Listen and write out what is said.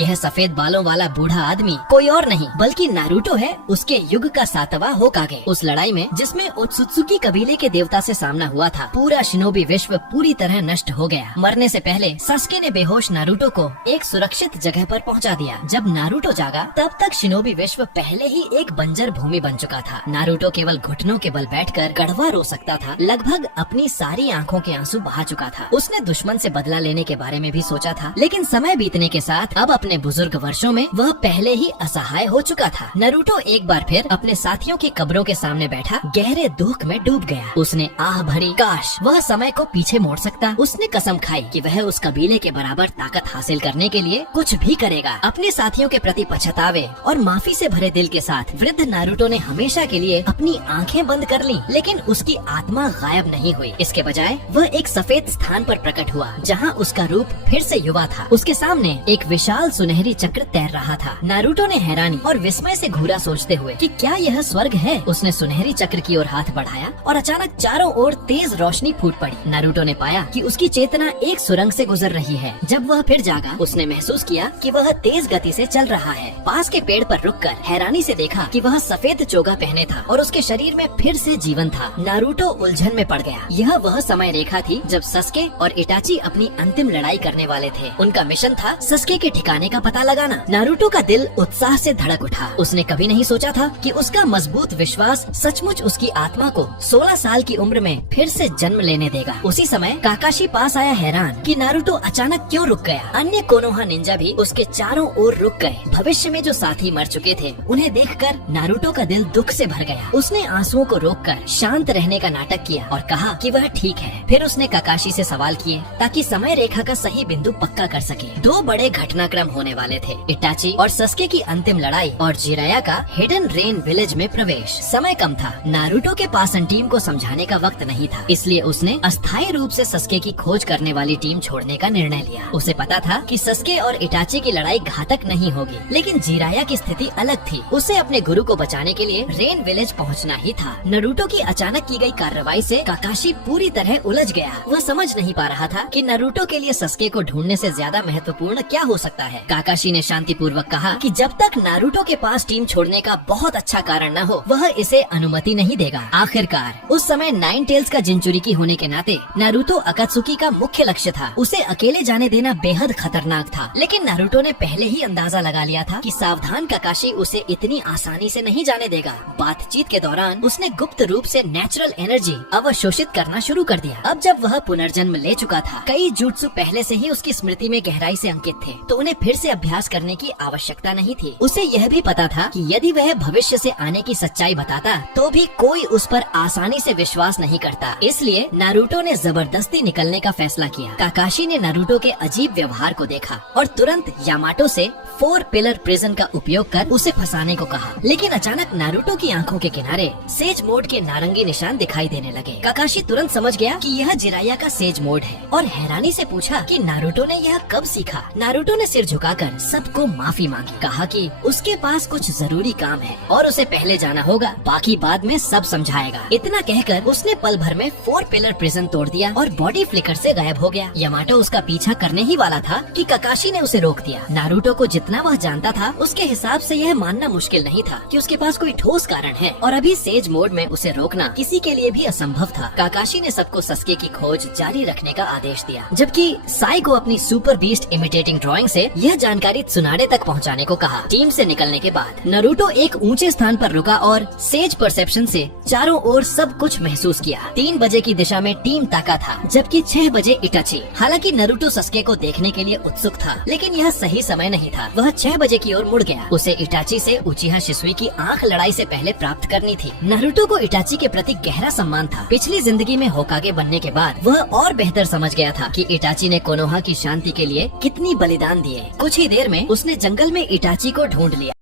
यह सफेद बालों वाला बूढ़ा आदमी कोई और नहीं बल्कि नारुतो है, उसके युग का 7वां होकागे। उस लड़ाई में जिसमें ओत्सुत्सुकी कबीले के देवता से सामना हुआ था, पूरा शिनोबी विश्व पूरी तरह नष्ट हो गया। मरने से पहले सस्के ने बेहोश नारुतो को एक सुरक्षित जगह पर पहुंचा दिया। जब नारुतो जागा तब तक शिनोबी विश्व पहले ही एक बंजर भूमि बन चुका था। नारुतो केवल घुटनों के बल बैठकर कड़वा रो सकता था, लगभग अपनी सारी आंखों के आंसू बहा चुका था। उसने दुश्मन से बदला लेने के बारे में भी सोचा था, लेकिन समय बीतने के साथ अब अपने बुजुर्ग वर्षों में वह पहले ही असहाय हो चुका था। नारुतो एक बार फिर अपने साथियों की कब्रों के सामने बैठा गहरे दुख में डूब गया। उसने आह भरी, काश वह समय को पीछे मोड़ सकता। उसने कसम खाई कि वह उस कबीले के बराबर ताकत हासिल करने के लिए कुछ भी करेगा। अपने साथियों के प्रति पछतावे और माफी से भरे दिल के साथ वृद्ध नारुतो ने हमेशा के लिए अपनी आंखें बंद कर ली, लेकिन उसकी आत्मा गायब नहीं हुई। इसके बजाय वह एक सफेद स्थान पर प्रकट हुआ, जहां उसका रूप फिर से युवा था। उसके सामने एक विशाल सुनहरी चक्र तैर रहा था। नारुतो ने हैरानी और विस्मय से घूरा, सोचते हुए कि क्या यह स्वर्ग है। उसने सुनहरी चक्र की ओर हाथ बढ़ाया और अचानक चारों ओर तेज रोशनी फूट पड़ी। नारुतो ने पाया कि उसकी चेतना एक सुरंग से गुजर रही है। जब वह फिर जागा, उसने महसूस किया कि वह तेज गति से चल रहा है। पास के पेड़ पर रुककर हैरानी से देखा कि वह सफेद चोगा पहने था और उसके शरीर में फिर से जीवन था। नारुतो उलझन में पड़ गया। यह वह समय रेखा थी जब सस्के और इटाची अपनी अंतिम लड़ाई करने वाले थे। उनका मिशन था सस्के के ठिकाने का पता लगाना। नारुतो का दिल उत्साह से धड़क उठा। उसने कभी नहीं सोचा था कि उसका मजबूत विश्वास सचमुच उसकी आत्मा को 16 साल की उम्र में फिर से जन्म लेने देगा। उसी समय काकाशी पास आया, हैरान कि नारुतो अचानक क्यों रुक गया। अन्य कोनोहा निंजा भी उसके चारों ओर रुक गए। भविष्य में जो साथी मर चुके थे उन्हें देखकर नारुतो का दिल दुख से भर गया। उसने आंसुओं को रोककर शांत रहने का नाटक किया और कहा कि वह ठीक है। फिर उसने काकाशी से सवाल किए ताकि समय रेखा का सही बिंदु पक्का कर सके। 2 बड़े घटनाक्रम होने वाले थे, इटाची और सस्के की अंतिम लड़ाई और जिराया का हिडन रेन विलेज में प्रवेश। समय कम था। नारुतो के पास टीम को समझाने का वक्त नहीं था, इसलिए उसने अस्थायी रूप से सस्के की खोज करने वाली टीम छोड़ने का निर्णय लिया। उसे पता था कि सस्के और इटाची की लड़ाई घातक नहीं होगी, लेकिन जिराया की स्थिति अलग थी। उसे अपने गुरु को बचाने के लिए रेन विलेज पहुंचना ही था। नारुतो की अचानक की गई कार्रवाई से काकाशी पूरी तरह उलझ गया। वह समझ नहीं पा रहा था कि नारुतो के लिए सस्के को ढूंढने से ज्यादा महत्वपूर्ण क्या हो सकता है। काकाशी ने शांति पूर्वक कहा कि जब तक नारुतो के पास टीम छोड़ने का बहुत अच्छा कारण न हो, वह इसे अनुमति नहीं देगा। आखिरकार उस समय 9 टेल्स का जिंचुरिकी होने के नाते नारुतो अकात्सुकी का मुख्य लक्ष्य था। उसे अकेले जाने देना बेहद खतरनाक था, लेकिन नारुतो ने पहले ही अंदाजा लगा लिया था कि सावधान काकाशी उसे इतनी आसानी से नहीं जाने देगा। बातचीत के दौरान उसने गुप्त रूप से नेचुरल एनर्जी अवशोषित करना शुरू कर दिया। अब जब वह पुनर्जन्म ले चुका था, कई जुत्सु पहले से ही उसकी स्मृति में गहराई से अंकित थे, तो उन्हें फिर से अभ्यास करने की आवश्यकता नहीं थी। उसे यह भी पता था कि यदि वह भविष्य से आने की सच्चाई बताता तो भी कोई उस पर आसानी से विश्वास नहीं करता। इसलिए नारुतो ने जबरदस्ती निकलने का फैसला किया। काकाशी ने नारुतो के अजीब व्यवहार को देखा और तुरंत यामाटो से 4 पिलर प्रिजन का उपयोग कर उसे फंसाने को कहा। लेकिन अचानक नारुतो की आंखों के किनारे सेज मोड के नारंगी निशान दिखाई देने लगे। काकाशी तुरंत समझ गया कि यह जिराया का सेज मोड है और हैरानी से पूछा कि नारुतो ने यह कब सीखा। नारुतो ने सिर झुकाकर सबको माफी मांगी, कहा कि उसके पास कुछ जरूरी काम है और उसे पहले जाना होगा, बाकी बाद में सब समझाएगा। इतना कहकर उसने पल भर में 4 पिलर प्रिजन तोड़ दिया और बॉडी फ्लिकर से गायब हो गया। यामाटो उसका पीछा करने ही वाला था कि काकाशी ने उसे रोक दिया। नारुतो को जितना वह जानता था उसके हिसाब से यह मानना मुश्किल नहीं था कि उसके पास कोई ठोस कारण है और अभी सेज मोड में उसे रोकना किसी के लिए भी असंभव था। काकाशी ने सबको सस्के की खोज जारी रखने का आदेश दिया, जबकि साई को अपनी सुपर बीस्ट इमिटेटिंग ड्राइंग से यह जानकारी त्सुनाडे तक पहुंचाने को कहा। टीम से निकलने के बाद नारुतो एक ऊंचे स्थान पर रुका और सेज परसेप्शन से चारों ओर सब कुछ महसूस किया। 3 बजे की दिशा में टीम ताका था, जबकि 6 बजे इटाची। हालांकि नारुतो सस्के को देखने के लिए उत्सुक था, लेकिन यह सही समय नहीं था। वह 6 बजे की ओर मुड़ गया। उसे इटाची से उचिहा शिसुई की आंख लड़ाई से पहले प्राप्त करनी थी। नारुतो को इटाची के प्रति गहरा सम्मान था। पिछली जिंदगी में होकागे बनने के बाद वह और बेहतर समझ गया था कि इटाची ने कोनोहा की शांति के लिए कितनी बलिदान दिए। कुछ ही देर में उसने जंगल में इटाची को ढूंढ लिया।